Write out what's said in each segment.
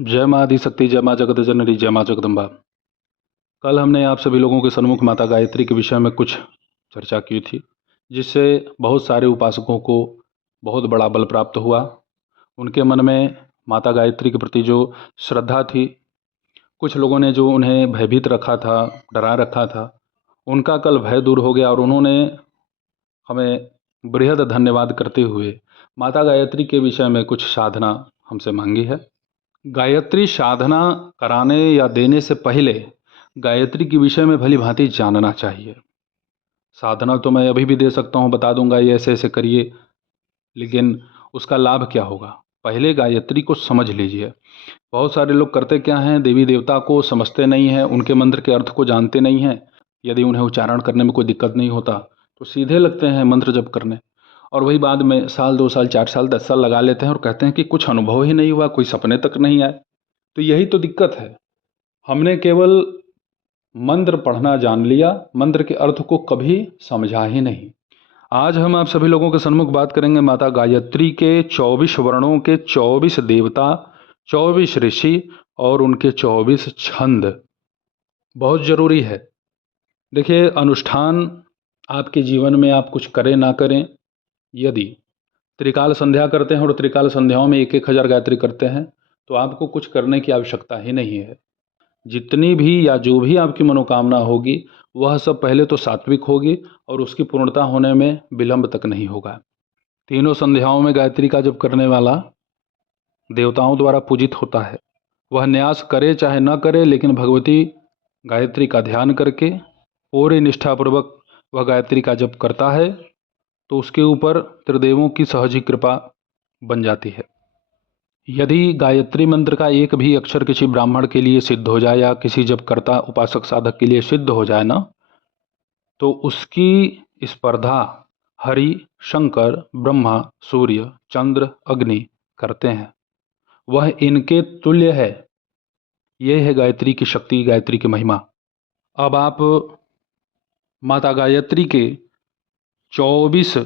जय माँ आदिशक्ति, जय माँ जगत जननी, जय माँ जगदम्बा। कल हमने आप सभी लोगों के सन्मुख माता गायत्री के विषय में कुछ चर्चा की थी, जिससे बहुत सारे उपासकों को बहुत बड़ा बल प्राप्त हुआ। उनके मन में माता गायत्री के प्रति जो श्रद्धा थी, कुछ लोगों ने जो उन्हें भयभीत रखा था, डरा रखा था, उनका कल भय दूर हो गया और उन्होंने हमें बृहद धन्यवाद करते हुए माता गायत्री के विषय में कुछ साधना हमसे मांगी है। गायत्री साधना कराने या देने से पहले गायत्री के विषय में भली भांति जानना चाहिए। साधना तो मैं अभी भी दे सकता हूँ, बता दूंगा ये ऐसे ऐसे करिए, लेकिन उसका लाभ क्या होगा? पहले गायत्री को समझ लीजिए। बहुत सारे लोग करते क्या हैं, देवी देवता को समझते नहीं हैं, उनके मंत्र के अर्थ को जानते नहीं हैं। यदि उन्हें उच्चारण करने में कोई दिक्कत नहीं होता तो सीधे लगते हैं मंत्र जप करने, और वही बाद में साल 2 साल 4 साल 10 साल लगा लेते हैं और कहते हैं कि कुछ अनुभव ही नहीं हुआ, कोई सपने तक नहीं आए। तो यही तो दिक्कत है, हमने केवल मंत्र पढ़ना जान लिया, मंत्र के अर्थ को कभी समझा ही नहीं। आज हम आप सभी लोगों के सन्मुख बात करेंगे माता गायत्री के 24 वर्णों के 24 देवता, 24 ऋषि और उनके 24 छंद। बहुत जरूरी है। देखिए, अनुष्ठान आपके जीवन में आप कुछ करें ना करें, यदि त्रिकाल संध्या करते हैं और त्रिकाल संध्याओं में 1,000 गायत्री करते हैं तो आपको कुछ करने की आवश्यकता ही नहीं है। जितनी भी या जो भी आपकी मनोकामना होगी वह सब पहले तो सात्विक होगी और उसकी पूर्णता होने में विलंब तक नहीं होगा। तीनों संध्याओं में गायत्री का जप करने वाला देवताओं द्वारा पूजित होता है। वह न्यास करे चाहे न करे, लेकिन भगवती गायत्री का ध्यान करके पूरी निष्ठापूर्वक वह गायत्री का जप करता है तो उसके ऊपर त्रिदेवों की सहज ही कृपा बन जाती है। यदि गायत्री मंत्र का एक भी अक्षर किसी ब्राह्मण के लिए सिद्ध हो जाए या किसी जपकर्ता उपासक साधक के लिए सिद्ध हो जाए ना, तो उसकी स्पर्धा हरि, शंकर, ब्रह्मा, सूर्य, चंद्र, अग्नि करते हैं। वह इनके तुल्य है। यह है गायत्री की शक्ति, गायत्री की महिमा। अब आप माता गायत्री के 24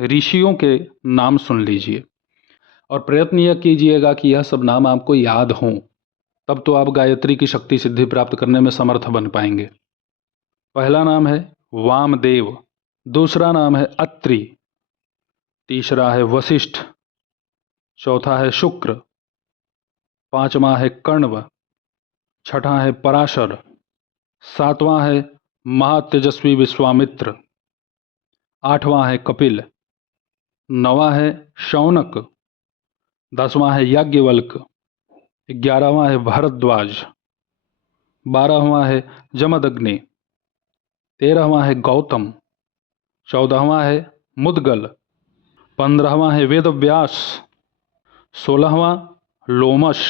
ऋषियों के नाम सुन लीजिए और प्रयत्न यह कीजिएगा कि यह सब नाम आपको याद हों, तब तो आप गायत्री की शक्ति सिद्धि प्राप्त करने में समर्थ बन पाएंगे। पहला नाम है वामदेव, दूसरा नाम है अत्रि, तीसरा है वशिष्ठ, चौथा है शुक्र, पांचवा है कण्व, छठा है पराशर, सातवां है महातेजस्वी विश्वामित्र, आठवां है कपिल, नवा है शौनक, 10वां है याज्ञवल्क, 11वां है भरद्वाज, 12वां है जमदग्नि, 13वां है गौतम, 14वां है मुदगल, 15वां है वेदव्यास, 16वां लोमश,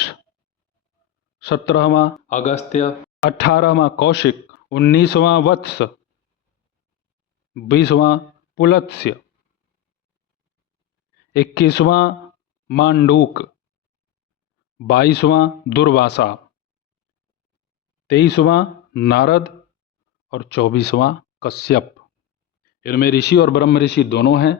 17वां अगस्त्य, 18वां कौशिक, 19वां वत्स, 20वां पुलत्स्य, 21वां मांडूक, 22वां दुर्वासा, 23वां नारद और 24वां कश्यप। इनमें ऋषि और ब्रह्म ऋषि दोनों हैं।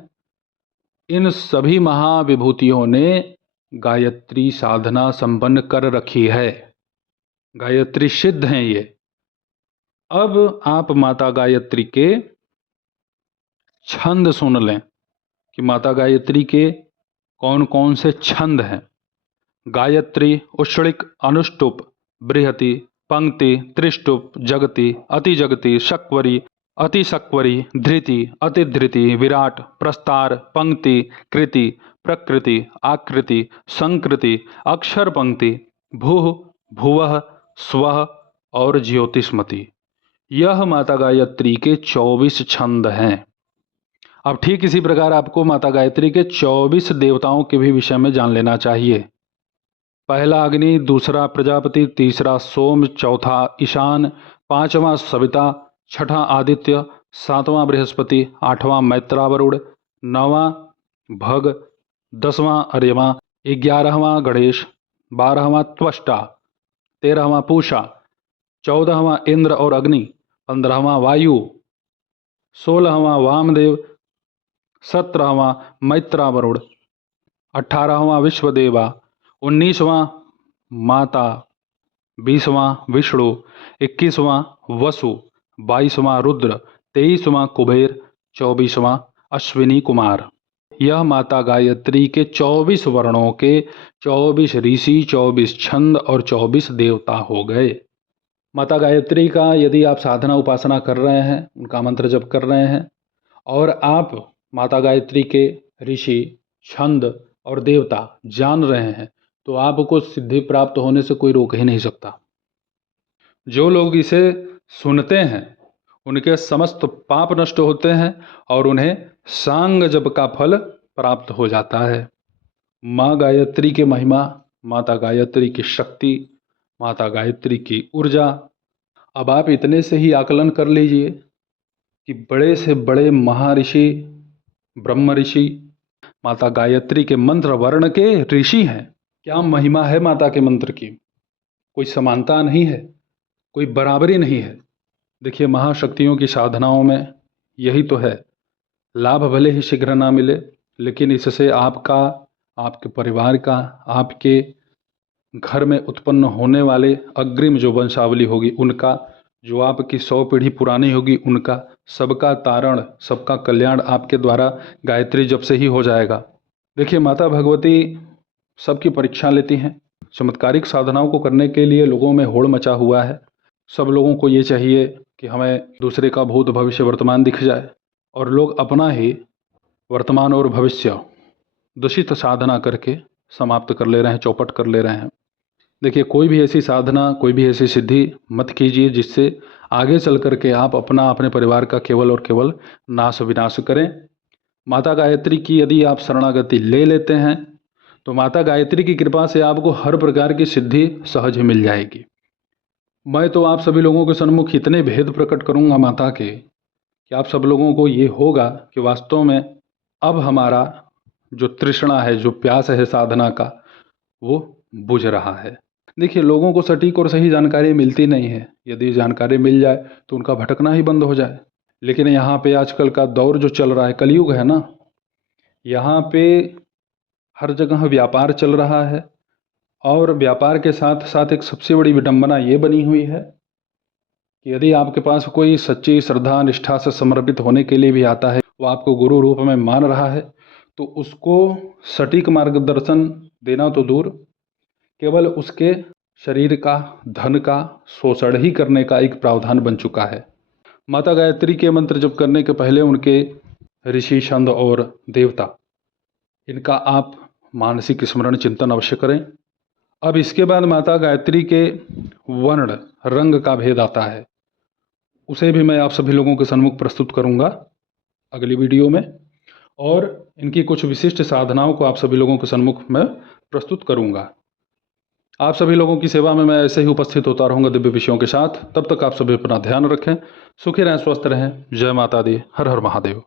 इन सभी महाविभूतियों ने गायत्री साधना संपन्न कर रखी है, गायत्री सिद्ध हैं ये। अब आप माता गायत्री के छंद सुन लें कि माता गायत्री के कौन कौन से छंद हैं। गायत्री उष्णिक, अनुष्टुप, बृहति, पंक्ति, त्रिष्टुप, जगति, अति जगति, शक्वरी, अति शक्वरी, धृति, अति धृति, विराट, प्रस्तार, पंक्ति, कृति, प्रकृति, आकृति, संकृति, अक्षर पंक्ति, भूः, भुवः, स्वः और ज्योतिष्मति। यह माता गायत्री के 24 छंद हैं। अब ठीक इसी प्रकार आपको माता गायत्री के 24 देवताओं के भी विषय में जान लेना चाहिए। पहला अग्नि, दूसरा प्रजापति, तीसरा सोम, चौथा ईशान, पांचवां सविता, छठा आदित्य, सातवां बृहस्पति, आठवां मैत्रावरुण, नौवां भग, 10वां अर्यमा, 11वां गणेश, 12वां त्वष्टा, 13वां पूषा, 14वां इंद्र और अग्नि, 15वां वायु, 16वां वामदेव, 17वां मैत्रावरुण, 18वां विश्वदेवा, 19वां माता, 20वां विष्णु, 21वां वसु, 22वां रुद्र, 23वां कुबेर, 24वां अश्विनी कुमार। यह माता गायत्री के 24 वर्णों के 24 ऋषि, 24 छंद और 24 देवता हो गए। माता गायत्री का यदि आप साधना उपासना कर रहे हैं, उनका मंत्र जप कर रहे हैं और आप माता गायत्री के ऋषि, छंद और देवता जान रहे हैं, तो आपको सिद्धि प्राप्त होने से कोई रोक ही नहीं सकता। जो लोग इसे सुनते हैं उनके समस्त पाप नष्ट होते हैं और उन्हें सांग जप का फल प्राप्त हो जाता है। माँ गायत्री की महिमा, माता गायत्री की शक्ति, माता गायत्री की ऊर्जा, अब आप इतने से ही आकलन कर लीजिए कि बड़े से बड़े महर्षि, ब्रह्म ऋषि माता गायत्री के मंत्र वर्ण के ऋषि हैं। क्या महिमा है माता के मंत्र की, कोई समानता नहीं है, कोई बराबरी नहीं है। देखिए, महाशक्तियों की साधनाओं में यही तो है, लाभ भले ही शीघ्र ना मिले, लेकिन इससे आपका, आपके परिवार का, आपके घर में उत्पन्न होने वाले अग्रिम जो वंशावली होगी उनका, जो आपकी 100 पीढ़ी पुरानी होगी उनका, सबका तारण, सबका कल्याण आपके द्वारा गायत्री जप से ही हो जाएगा। देखिए, माता भगवती सबकी परीक्षा लेती हैं। चमत्कारिक साधनाओं को करने के लिए लोगों में होड़ मचा हुआ है। सब लोगों को ये चाहिए कि हमें दूसरे का भूत भविष्य वर्तमान दिख जाए, और लोग अपना ही वर्तमान और भविष्य दूषित साधना करके समाप्त कर ले रहे हैं, चौपट कर ले रहे हैं। देखिए, कोई भी ऐसी साधना, कोई भी ऐसी सिद्धि मत कीजिए जिससे आगे चल करके आप अपना, अपने परिवार का केवल और केवल नाश विनाश करें। माता गायत्री की यदि आप शरणागति ले लेते हैं तो माता गायत्री की कृपा से आपको हर प्रकार की सिद्धि सहज ही मिल जाएगी। मैं तो आप सभी लोगों के सन्मुख इतने भेद प्रकट करूंगा माता के कि आप सब लोगों को ये होगा कि वास्तव में अब हमारा जो तृष्णा है, जो प्यास है साधना का, वो बुझ रहा है। देखिए, लोगों को सटीक और सही जानकारी मिलती नहीं है। यदि जानकारी मिल जाए तो उनका भटकना ही बंद हो जाए। लेकिन यहाँ पे आजकल का दौर जो चल रहा है, कलयुग है ना, यहाँ पे हर जगह व्यापार चल रहा है, और व्यापार के साथ साथ एक सबसे बड़ी विडंबना ये बनी हुई है कि यदि आपके पास कोई सच्ची श्रद्धा निष्ठा से समर्पित होने के लिए भी आता है, वो आपको गुरु रूप में मान रहा है, तो उसको सटीक मार्गदर्शन देना तो दूर, केवल उसके शरीर का, धन का शोषण ही करने का एक प्रावधान बन चुका है। माता गायत्री के मंत्र जप करने के पहले उनके ऋषि, छंद और देवता, इनका आप मानसिक स्मरण चिंतन अवश्य करें। अब इसके बाद माता गायत्री के वर्ण, रंग का भेद आता है, उसे भी मैं आप सभी लोगों के सन्मुख प्रस्तुत करूंगा अगली वीडियो में, और इनकी कुछ विशिष्ट साधनाओं को आप सभी लोगों के सन्मुख में प्रस्तुत करूंगा। आप सभी लोगों की सेवा में मैं ऐसे ही उपस्थित होता रहूंगा दिव्य विषयों के साथ। तब तक आप सभी अपना ध्यान रखें, सुखी रहें, स्वस्थ रहें। जय माता दी, हर हर महादेव।